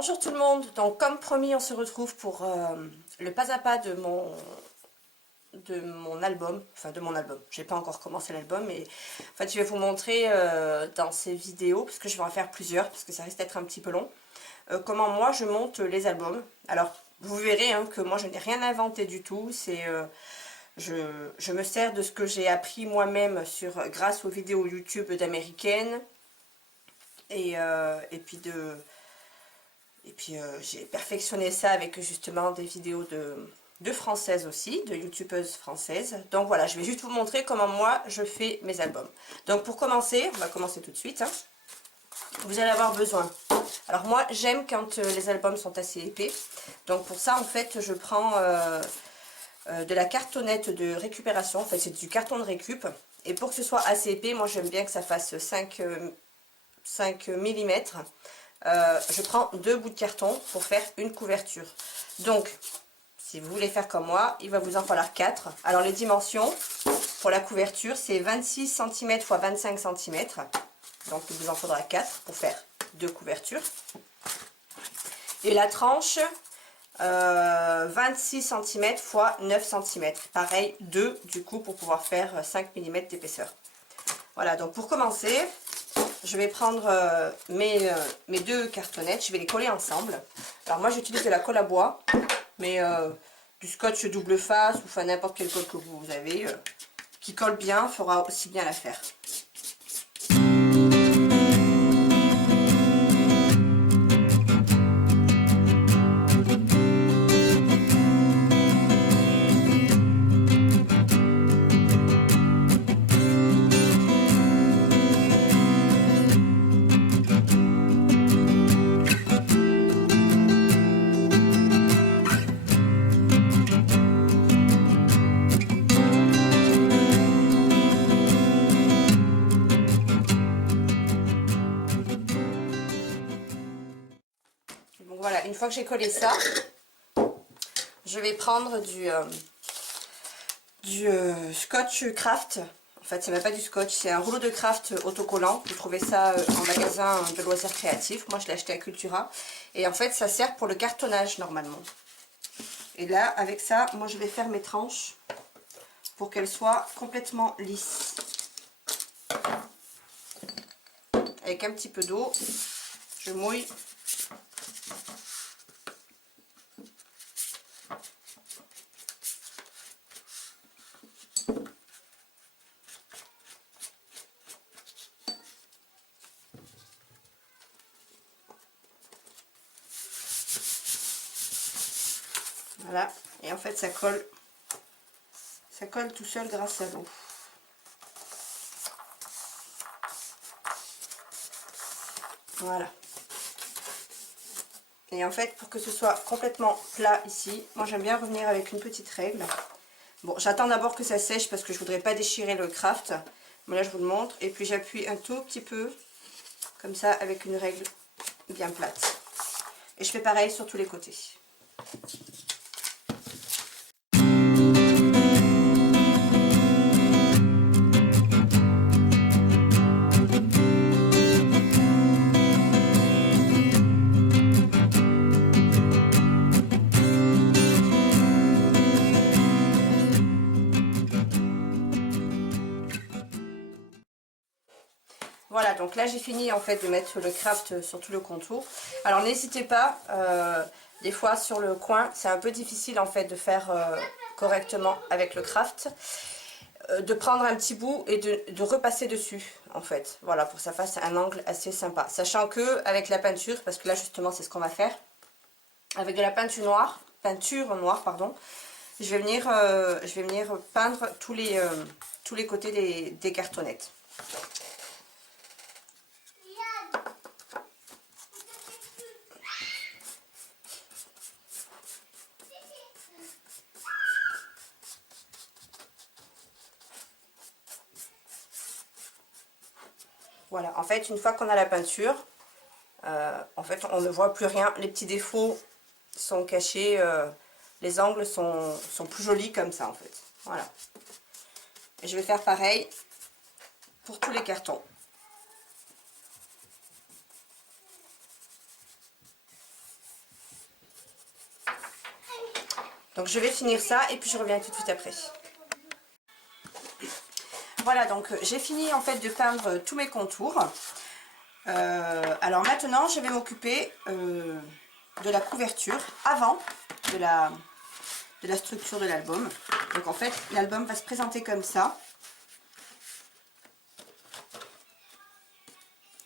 Bonjour tout le monde, donc comme promis on se retrouve pour le pas à pas de mon album, j'ai pas encore commencé l'album mais en fait je vais vous montrer dans ces vidéos, parce que je vais en faire plusieurs, parce que ça risque d'être un petit peu long, comment moi je monte les albums. Alors vous verrez hein, que moi je n'ai rien inventé du tout, c'est je me sers de ce que j'ai appris moi-même grâce aux vidéos YouTube d'américaines et puis j'ai perfectionné ça avec justement des vidéos de françaises aussi, de youtubeuses françaises. Donc voilà, je vais juste vous montrer comment moi je fais mes albums. Donc pour commencer, on va commencer tout de suite. Hein. Vous allez avoir besoin. Alors moi j'aime quand les albums sont assez épais. Donc pour ça en fait je prends de la cartonnette de récupération. En fait c'est du carton de récup. Et pour que ce soit assez épais, moi j'aime bien que ça fasse 5 mm. Je prends 2 bouts de carton pour faire une couverture. Donc, si vous voulez faire comme moi, il va vous en falloir 4. Alors, les dimensions pour la couverture, c'est 26 cm x 25 cm. Donc, il vous en faudra 4 pour faire 2 couvertures. Et la tranche, 26 cm x 9 cm. Pareil, 2 du coup pour pouvoir faire 5 mm d'épaisseur. Voilà, donc pour commencer, je vais prendre mes 2 cartonnettes, je vais les coller ensemble. Alors moi j'utilise de la colle à bois, mais du scotch double face, ou enfin n'importe quelle colle que vous avez, qui colle bien, fera aussi bien l'affaire. Donc voilà, une fois que j'ai collé ça, je vais prendre du scotch craft. En fait, c'est même pas du scotch, c'est un rouleau de craft autocollant. Vous trouvez ça en magasin de loisirs créatifs. Moi, je l'ai acheté à Cultura. Et en fait, ça sert pour le cartonnage normalement. Et là, avec ça, moi, je vais faire mes tranches pour qu'elles soient complètement lisses. Avec un petit peu d'eau, je mouille. Voilà, et en fait ça colle tout seul grâce à l'eau. Voilà. Et en fait, pour que ce soit complètement plat ici, moi j'aime bien revenir avec une petite règle. Bon, j'attends d'abord que ça sèche parce que je voudrais pas déchirer le craft. Mais là je vous le montre. Et puis j'appuie un tout petit peu, comme ça, avec une règle bien plate. Et je fais pareil sur tous les côtés. Voilà, donc là j'ai fini en fait de mettre le craft sur tout le contour. Alors n'hésitez pas, des fois sur le coin, c'est un peu difficile en fait de faire correctement avec le craft. De prendre un petit bout et de repasser dessus en fait, voilà, pour que ça fasse un angle assez sympa. Sachant que avec la peinture, parce que là justement c'est ce qu'on va faire, avec de la peinture noire pardon, je vais venir peindre tous les côtés des cartonnettes. Voilà, en fait, une fois qu'on a la peinture, en fait, on ne voit plus rien. Les petits défauts sont cachés, les angles sont plus jolis comme ça, en fait. Voilà. Et je vais faire pareil pour tous les cartons. Donc je vais finir ça et puis je reviens tout de suite après. Voilà, donc j'ai fini en fait de peindre tous mes contours. Alors maintenant je vais m'occuper de la couverture avant de la structure de l'album. Donc en fait l'album va se présenter comme ça.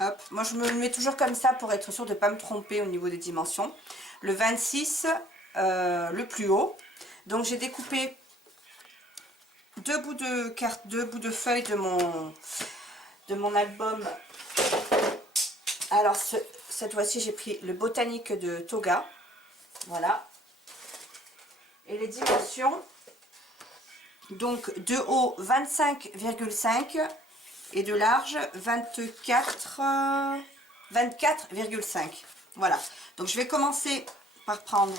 Hop. Moi je me le mets toujours comme ça pour être sûr de ne pas me tromper au niveau des dimensions. Le 26 le plus haut. Donc j'ai découpé deux bouts de feuilles de mon album. Alors cette fois-ci j'ai pris le Botanique de Toga. Voilà. Et les dimensions, donc de haut 25,5 et de large 24,5. Voilà. Donc je vais commencer par prendre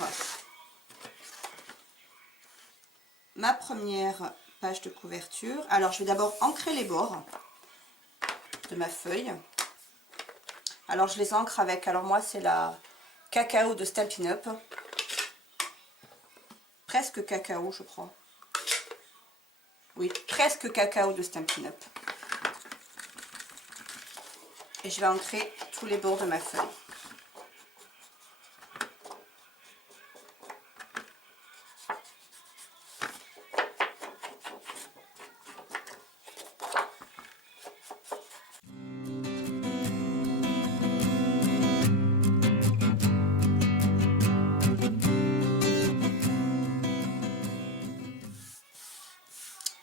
ma première page de couverture. Alors je vais d'abord ancrer les bords de ma feuille. Alors je les ancre avec, alors moi c'est la cacao de Stampin' Up. Presque cacao je crois. Oui, presque cacao de Stampin' Up. Et je vais ancrer tous les bords de ma feuille.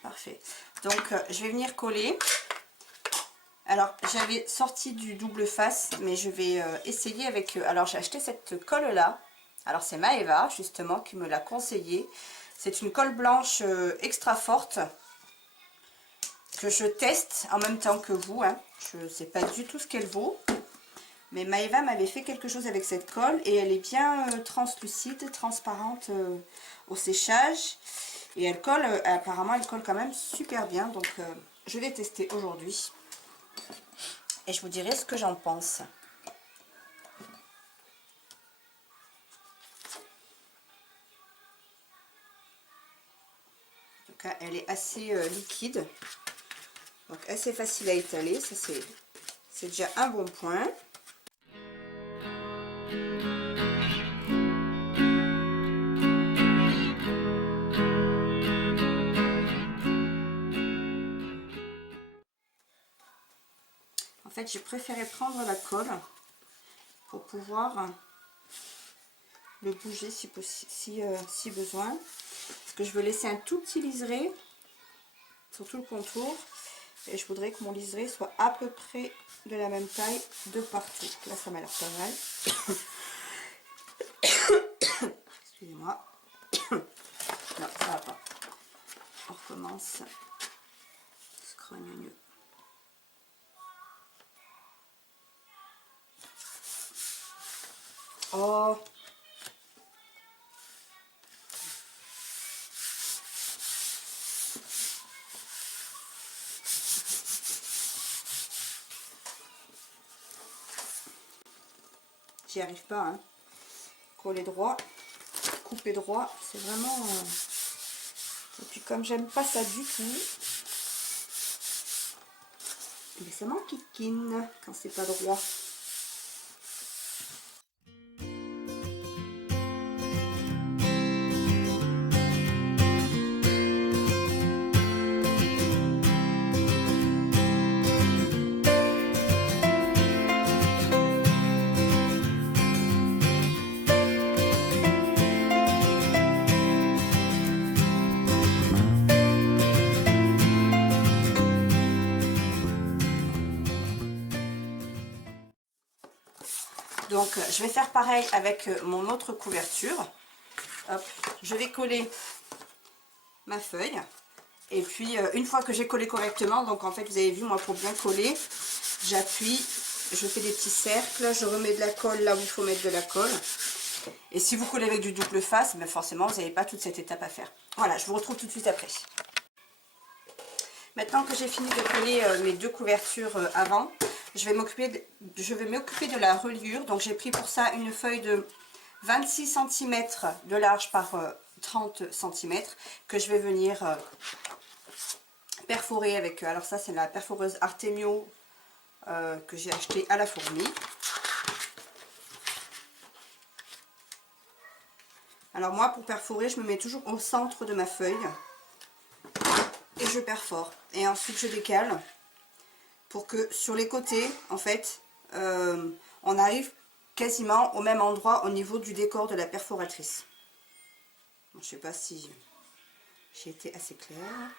Parfait. Donc je vais venir coller. Alors j'avais sorti du double face, mais je vais essayer avec... alors j'ai acheté cette colle là. Alors c'est Maeva justement qui me l'a conseillé. C'est une colle blanche extra forte que je teste en même temps que vous. Hein. Je ne sais pas du tout ce qu'elle vaut. Mais Maeva m'avait fait quelque chose avec cette colle et elle est bien translucide, transparente au séchage. Et elle colle, apparemment elle colle quand même super bien. Donc je vais tester aujourd'hui. Et je vous dirai ce que j'en pense. En tout cas, elle est assez liquide. Donc assez facile à étaler. Ça c'est déjà un bon point. En fait, j'ai préféré prendre la colle pour pouvoir le bouger si besoin. Parce que je veux laisser un tout petit liseré sur tout le contour. Et je voudrais que mon liseré soit à peu près de la même taille de partout. Là, ça m'a l'air pas mal. Excusez-moi. Non, ça va pas. On recommence. Scrogneux. Oh! J'y arrive pas, hein. Coller droit, couper droit, c'est vraiment... Et puis comme j'aime pas ça du tout, mais ça m'enquiquine quand c'est pas droit. Donc je vais faire pareil avec mon autre couverture. Hop, je vais coller ma feuille. Et puis une fois que j'ai collé correctement, donc en fait vous avez vu, moi pour bien coller, j'appuie, je fais des petits cercles, je remets de la colle là où il faut mettre de la colle. Et si vous collez avec du double face, ben forcément vous n'avez pas toute cette étape à faire. Voilà, je vous retrouve tout de suite après. Maintenant que j'ai fini de coller mes deux couvertures avant, je vais m'occuper de la reliure. Donc j'ai pris pour ça une feuille de 26 cm de large par 30 cm que je vais venir perforer avec, alors ça c'est la perforeuse Artemio que j'ai acheté à la fourmi. Alors moi pour perforer je me mets toujours au centre de ma feuille et je perfore et ensuite je décale pour que sur les côtés en fait on arrive quasiment au même endroit au niveau du décor de la perforatrice. Bon, je sais pas si j'ai été assez claire.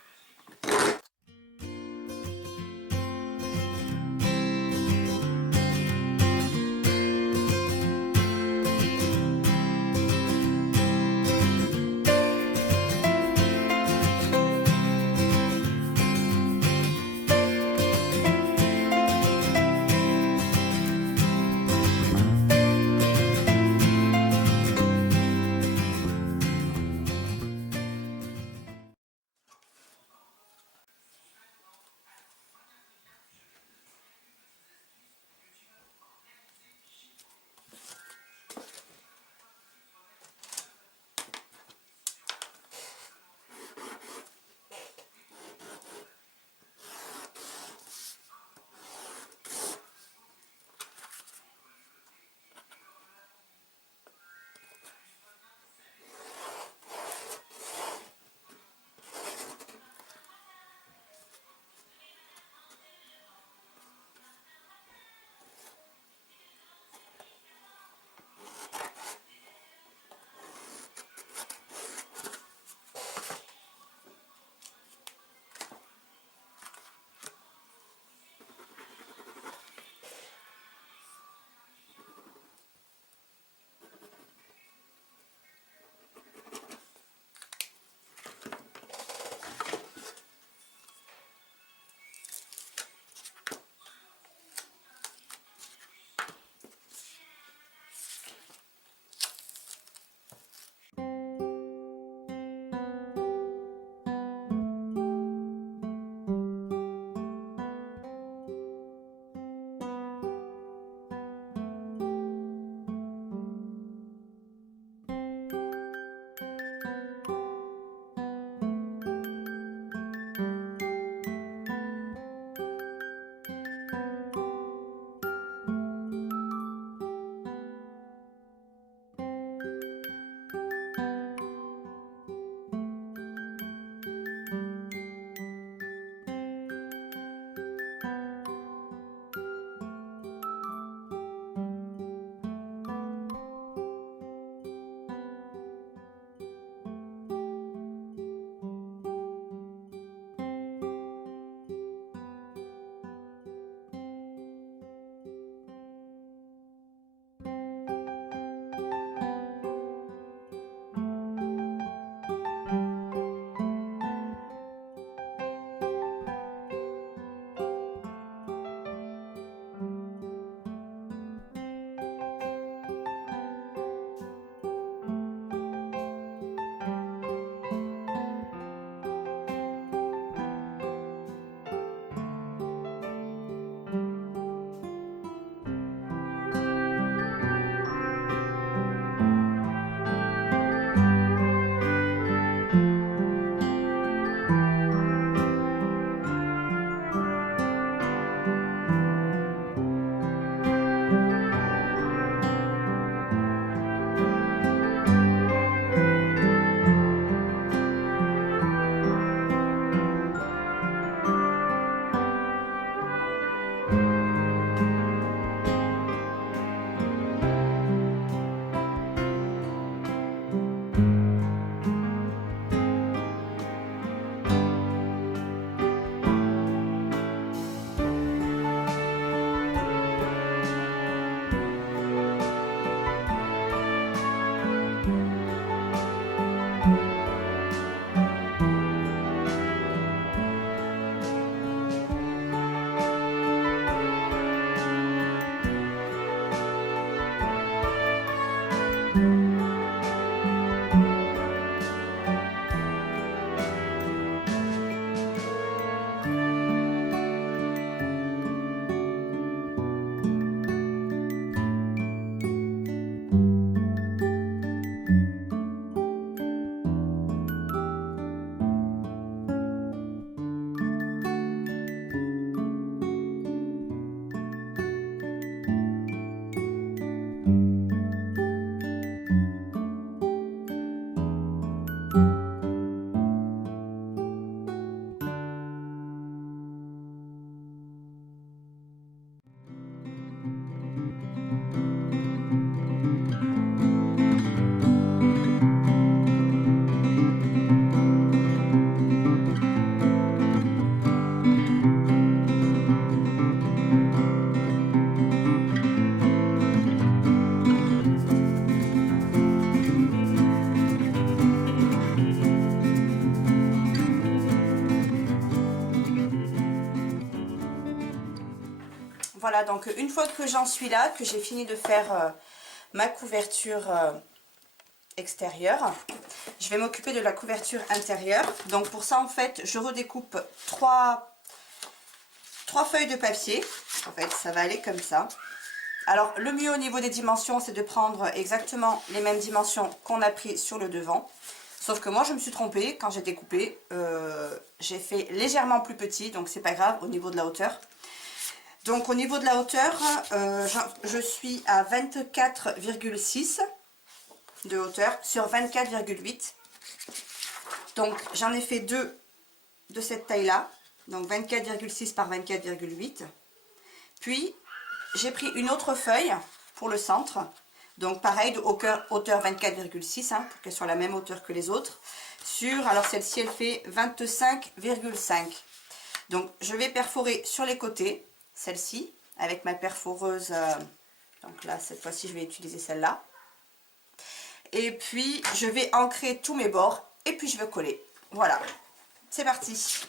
Voilà, donc une fois que j'en suis là, que j'ai fini de faire ma couverture extérieure, je vais m'occuper de la couverture intérieure. Donc pour ça, en fait, je redécoupe trois feuilles de papier. En fait, ça va aller comme ça. Alors, le mieux au niveau des dimensions, c'est de prendre exactement les mêmes dimensions qu'on a pris sur le devant. Sauf que moi, je me suis trompée quand j'ai découpé. J'ai fait légèrement plus petit, donc c'est pas grave au niveau de la hauteur. Donc, au niveau de la hauteur, je suis à 24,6 de hauteur sur 24,8. Donc, j'en ai fait deux de cette taille-là. Donc, 24,6 par 24,8. Puis, j'ai pris une autre feuille pour le centre. Donc, pareil, de hauteur 24,6, hein, pour qu'elle soit la même hauteur que les autres. Alors celle-ci, elle fait 25,5. Donc, je vais perforer sur les côtés, celle-ci, avec ma perforeuse. Donc là, cette fois-ci, je vais utiliser celle-là. Et puis, je vais ancrer tous mes bords. Et puis, je vais coller. Voilà, c'est parti.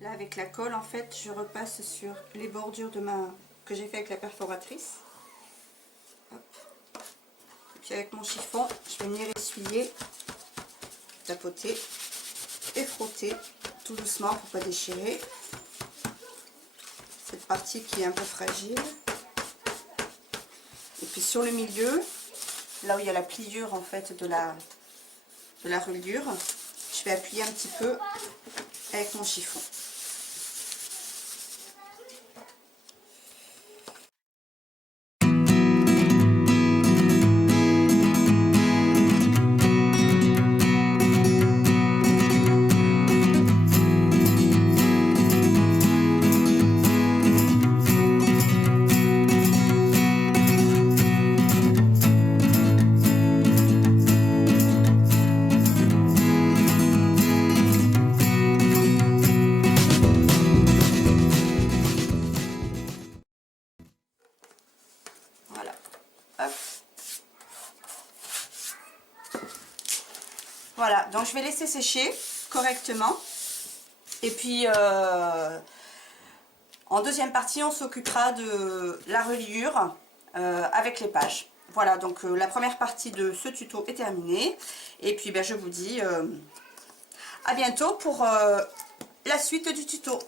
Là, avec la colle, en fait, je repasse sur les bordures que j'ai fait avec la perforatrice. Hop. Et puis avec mon chiffon, je vais venir essuyer, tapoter et frotter tout doucement pour ne pas déchirer cette partie qui est un peu fragile. Et puis sur le milieu, là où il y a la pliure en fait de la reliure, je vais appuyer un petit peu avec mon chiffon. Voilà, donc je vais laisser sécher correctement. Et puis, en deuxième partie, on s'occupera de la reliure avec les pages. Voilà, donc la première partie de ce tuto est terminée. Et puis, ben, je vous dis à bientôt pour la suite du tuto.